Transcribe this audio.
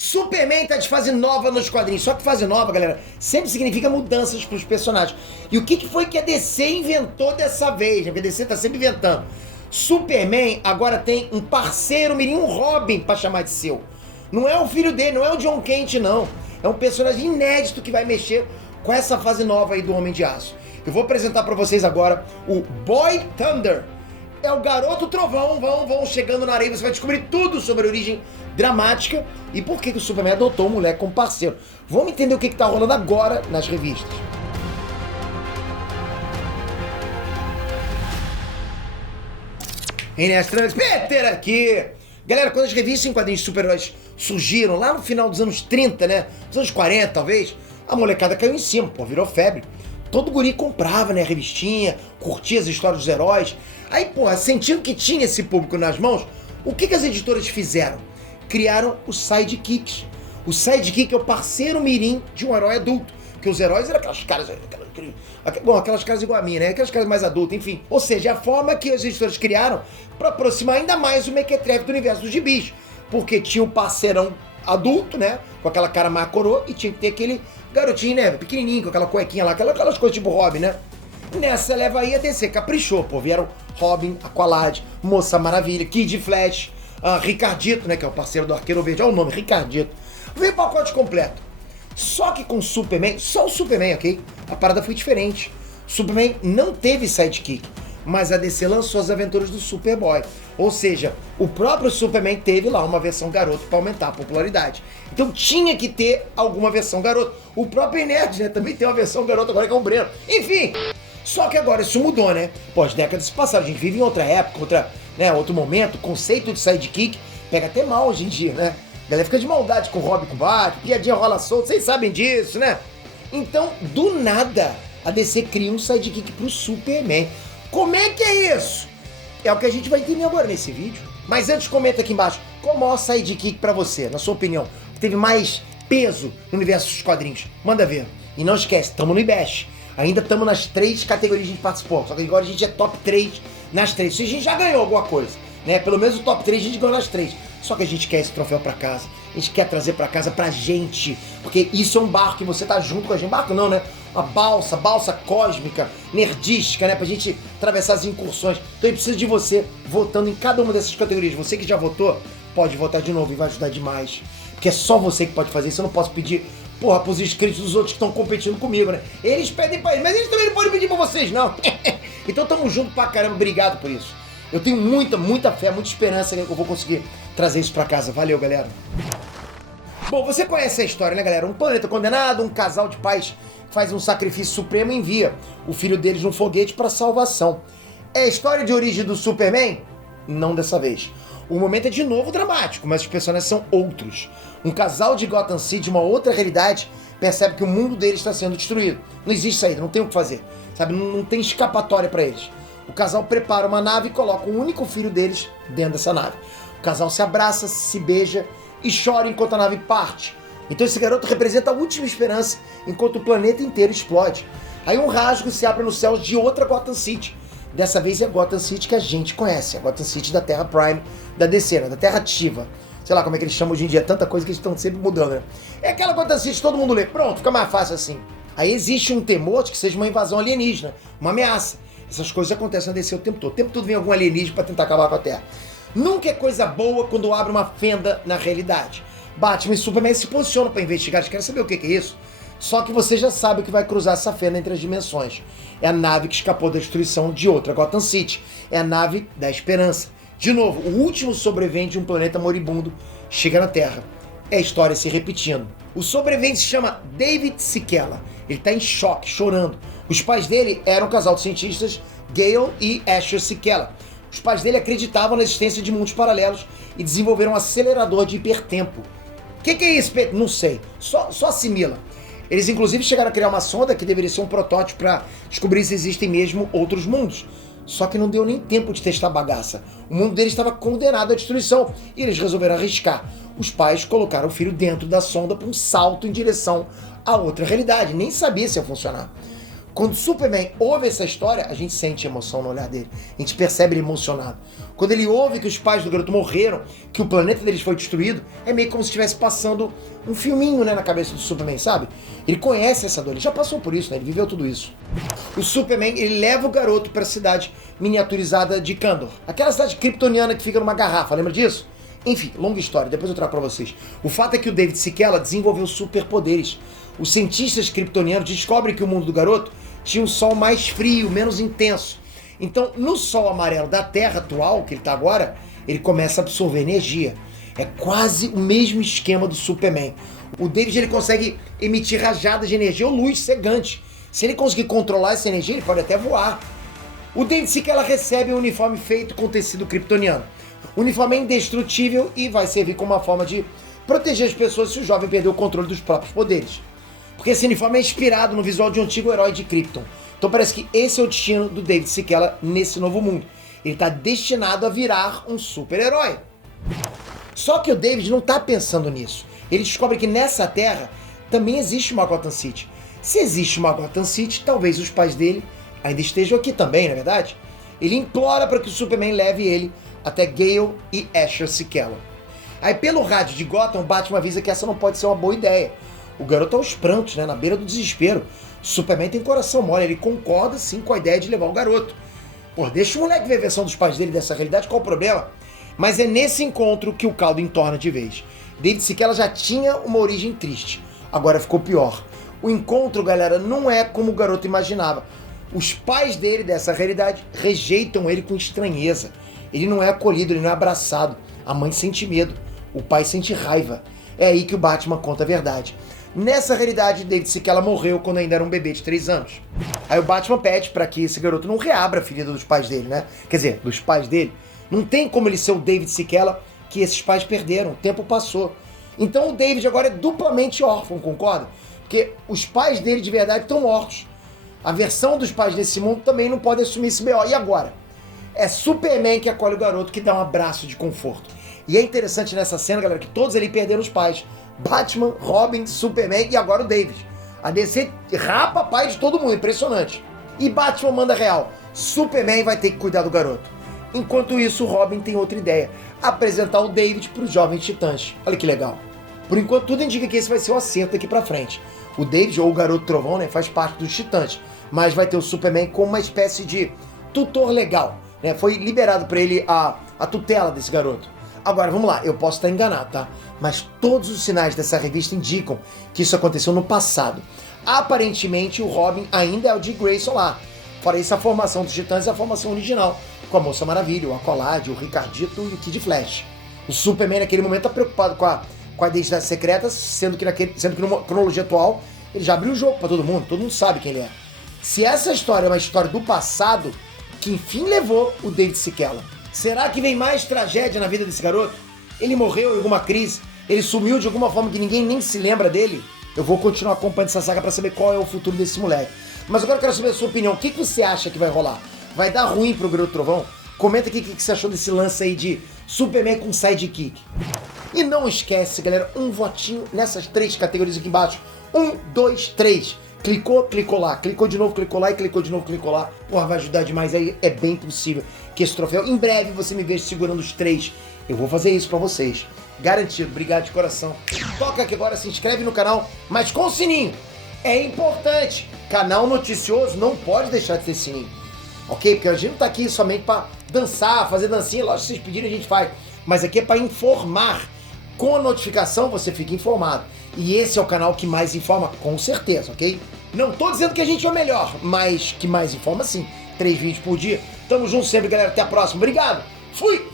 Superman tá de fase nova nos quadrinhos. Só que fase nova, galera, sempre significa mudanças pros personagens. E o que foi que a DC inventou dessa vez? Porque a DC tá sempre inventando. Superman agora tem um parceiro mirim, um Robin, pra chamar de seu. Não é o filho dele, não é o John Kent, não. É um personagem inédito que vai mexer com essa fase nova aí do Homem de Aço. Eu vou apresentar pra vocês agora o Boy Thunder. É o Garoto Trovão. Vão chegando na areia, você vai descobrir tudo sobre a origem dramática e por que o Superman adotou o moleque como parceiro. Vamos entender o que tá rolando agora nas revistas. Inês Peter aqui. Galera, quando as revistas em quadrinhos de super-heróis surgiram, lá no final dos anos 30, né? Dos anos 40, talvez, a molecada caiu em cima, pô, virou febre. Todo guri comprava, né, a revistinha, curtia as histórias dos heróis. Aí, porra, sentindo que tinha esse público nas mãos, o que as editoras fizeram? Criaram os sidekicks. O sidekick é o parceiro mirim de um herói adulto. Porque os heróis eram aquelas caras... aquelas caras igual a mim, né? Aquelas caras mais adultas, enfim. Ou seja, a forma que as editoras criaram para aproximar ainda mais o mequetrefe do universo dos gibis. Porque tinha o parceirão adulto, né? Com aquela cara mais coroa, e tinha que ter aquele garotinho, né? Pequenininho, com aquela cuequinha lá, aquelas coisas tipo Robin, né? Nessa leva aí a DC caprichou, pô. Vieram Robin, Aqualad, Moça Maravilha, Kid Flash, Ricardito, né? Que é o parceiro do Arqueiro Verde. Olha o nome, Ricardito. Veio o pacote completo. Só que com Superman, só o Superman, ok? A parada foi diferente. Superman não teve sidekick, mas a DC lançou as aventuras do Superboy. Ou seja, o próprio Superman teve lá uma versão garoto para aumentar a popularidade. Então tinha que ter alguma versão garoto. O próprio Nerd, né, também tem uma versão garoto agora que é o Breno. Enfim, só que agora isso mudou, né? Pós décadas se passaram, a gente vive em outra época, outro momento. O conceito de sidekick pega até mal hoje em dia, né? A galera fica de maldade com o Robin, com o Batman, piadinha rola solto, vocês sabem disso, né? Então, do nada, a DC cria um sidekick pro Superman. Como é que é isso? É o que a gente vai entender agora nesse vídeo. Mas antes, comenta aqui embaixo, qual o maior sidekick pra você, na sua opinião, que teve mais peso no universo dos quadrinhos? Manda ver. E não esquece, tamo no IBEST. Ainda estamos nas 3 categorias que a gente participou, só que agora a gente é top 3 nas 3. Se a gente já ganhou alguma coisa, né? Pelo menos o top 3 a gente ganhou nas 3. Só que a gente quer esse troféu pra casa. A gente quer trazer pra casa pra gente. Porque isso é um barco e você tá junto com a gente. Barco não, né? Uma balsa cósmica, nerdística, né? Pra gente atravessar as incursões. Então eu preciso de você votando em cada uma dessas categorias. Você que já votou, pode votar de novo e vai ajudar demais. Porque é só você que pode fazer isso. Eu não posso pedir, porra, pros inscritos dos outros que estão competindo comigo, né? Eles pedem pra eles, mas eles também não podem pedir pra vocês, não. Então tamo junto pra caramba. Obrigado por isso. Eu tenho muita fé, muita esperança que eu vou conseguir trazer isso pra casa. Valeu, galera. Bom, você conhece a história, né, galera? Um planeta condenado, um casal de pais faz um sacrifício supremo e envia o filho deles num foguete para salvação. É a história de origem do Superman? Não dessa vez. O momento é de novo dramático, mas os personagens são outros. Um casal de Gotham City, uma outra realidade, percebe que o mundo deles está sendo destruído. Não existe saída, não tem o que fazer. Sabe, não tem escapatória para eles. O casal prepara uma nave e coloca o único filho deles dentro dessa nave. O casal se abraça, se beija e chora enquanto a nave parte. Então esse garoto representa a última esperança enquanto o planeta inteiro explode. Aí um rasgo se abre nos céus de outra Gotham City. Dessa vez é a Gotham City que a gente conhece, a Gotham City da Terra Prime, da DC, né? Da Terra Ativa. Sei lá como é que eles chamam hoje em dia, tanta coisa que eles estão sempre mudando, né? É aquela Gotham City que todo mundo lê, pronto, fica mais fácil assim. Aí existe um temor de que seja uma invasão alienígena, uma ameaça. Essas coisas acontecem na DC o tempo todo. O tempo todo vem algum alienígena pra tentar acabar com a Terra. Nunca é coisa boa quando abre uma fenda na realidade. Batman e Superman se posicionam pra investigar. Eles querem saber o que é isso. Só que você já sabe o que vai cruzar essa fenda entre as dimensões. É a nave que escapou da destruição de outra Gotham City. É a nave da esperança. De novo, o último sobrevivente de um planeta moribundo chega na Terra. É a história se repetindo. O sobrevivente se chama David Sikela. Ele tá em choque, chorando. Os pais dele eram um casal de cientistas, Gale e Asher Sikela. Os pais dele acreditavam na existência de mundos paralelos e desenvolveram um acelerador de hipertempo. O que é isso, Pedro? Não sei. Só assimila. Eles inclusive chegaram a criar uma sonda que deveria ser um protótipo para descobrir se existem mesmo outros mundos. Só que não deu nem tempo de testar a bagaça. O mundo deles estava condenado à destruição e eles resolveram arriscar. Os pais colocaram o filho dentro da sonda para um salto em direção a outra realidade. Nem sabia se ia funcionar. Quando o Superman ouve essa história, a gente sente emoção no olhar dele. A gente percebe ele emocionado. Quando ele ouve que os pais do garoto morreram, que o planeta deles foi destruído, é meio como se estivesse passando um filminho, né, na cabeça do Superman, sabe? Ele conhece essa dor, ele já passou por isso, né? Ele viveu tudo isso. O Superman, ele leva o garoto para a cidade miniaturizada de Kandor. Aquela cidade kryptoniana que fica numa garrafa, lembra disso? Enfim, longa história, depois eu trago pra vocês. O fato é que o David Sikela desenvolveu superpoderes. Os cientistas kryptonianos descobrem que o mundo do garoto tinha um sol mais frio, menos intenso. Então, no sol amarelo da Terra atual, que ele tá agora, ele começa a absorver energia. É quase o mesmo esquema do Superman. O David, ele consegue emitir rajadas de energia ou luz cegante. Se ele conseguir controlar essa energia, ele pode até voar. O David Sikela recebe um uniforme feito com tecido kryptoniano. O uniforme é indestrutível e vai servir como uma forma de proteger as pessoas se o jovem perder o controle dos próprios poderes. Porque esse uniforme é inspirado no visual de um antigo herói de Krypton. Então parece que esse é o destino do David Sikela nesse novo mundo. Ele está destinado a virar um super-herói. Só que o David não está pensando nisso. Ele descobre que nessa Terra também existe uma Gotham City. Se existe uma Gotham City, talvez os pais dele ainda estejam aqui também, não é verdade? Ele implora para que o Superman leve ele até Gale e Asher Sikela. Aí pelo rádio de Gotham, o Batman avisa que essa não pode ser uma boa ideia. O garoto aos prantos, né, na beira do desespero. O Superman tem coração mole, ele concorda sim com a ideia de levar o garoto. Pô, deixa o moleque ver a versão dos pais dele dessa realidade, qual o problema? Mas é nesse encontro que o caldo entorna de vez. David Sikela já tinha uma origem triste, agora ficou pior. O encontro, galera, não é como o garoto imaginava. Os pais dele dessa realidade rejeitam ele com estranheza. Ele não é acolhido, ele não é abraçado. A mãe sente medo, o pai sente raiva. É aí que o Batman conta a verdade. Nessa realidade, David Sikela morreu quando ainda era um bebê de 3 anos. Aí o Batman pede para que esse garoto não reabra a ferida dos pais dele, né? Quer dizer, dos pais dele. Não tem como ele ser o David Sikela que esses pais perderam, o tempo passou. Então o David agora é duplamente órfão, concorda? Porque os pais dele de verdade estão mortos. A versão dos pais desse mundo também não pode assumir esse B.O. E agora? É Superman que acolhe o garoto, que dá um abraço de conforto. E é interessante nessa cena, galera, que todos ali perderam os pais. Batman, Robin, Superman e agora o David. A DC rapa pai de todo mundo, impressionante. E Batman manda real. Superman vai ter que cuidar do garoto. Enquanto isso, o Robin tem outra ideia. Apresentar o David para os jovens titãs. Olha que legal. Por enquanto, tudo indica que esse vai ser o acerto daqui pra frente. O David, ou o Garoto Trovão, né, faz parte dos titãs. Mas vai ter o Superman como uma espécie de tutor legal. Né? Foi liberado para ele a tutela desse garoto. Agora, vamos lá, eu posso estar enganado, tá? Mas todos os sinais dessa revista indicam que isso aconteceu no passado. Aparentemente, o Robin ainda é o Dick Grayson lá. Fora isso, a formação dos Titãs é a formação original, com a Moça Maravilha, o Aqualad, o Ricardito e o Kid Flash. O Superman, naquele momento, tá preocupado com a identidade secreta, sendo que numa cronologia atual, ele já abriu o jogo pra todo mundo sabe quem ele é. Se essa história é uma história do passado, que enfim levou o David Sikela. Será que vem mais tragédia na vida desse garoto? Ele morreu em alguma crise? Ele sumiu de alguma forma que ninguém nem se lembra dele? Eu vou continuar acompanhando essa saga pra saber qual é o futuro desse moleque. Mas agora eu quero saber a sua opinião. O que você acha que vai rolar? Vai dar ruim pro Garoto Trovão? Comenta aqui o que você achou desse lance aí de Superman com sidekick. E não esquece, galera, um votinho nessas 3 categorias aqui embaixo. 1, 2, 3. Clicou, clicou lá. Clicou de novo, clicou lá e clicou de novo, clicou lá. Porra, vai ajudar demais aí. É bem possível que esse troféu, em breve, você me veja segurando os 3. Eu vou fazer isso pra vocês. Garantido. Obrigado de coração. Toca aqui agora, se inscreve no canal, mas com o sininho. É importante. Canal noticioso não pode deixar de ter sininho. Ok? Porque a gente não tá aqui somente pra dançar, fazer dancinha. Lógico, se vocês pedirem, a gente faz. Mas aqui é pra informar. Com a notificação, você fica informado. E esse é o canal que mais informa, com certeza, ok? Não tô dizendo que a gente é o melhor, mas que mais informa sim. 3 vídeos por dia. Tamo junto sempre, galera. Até a próxima. Obrigado. Fui!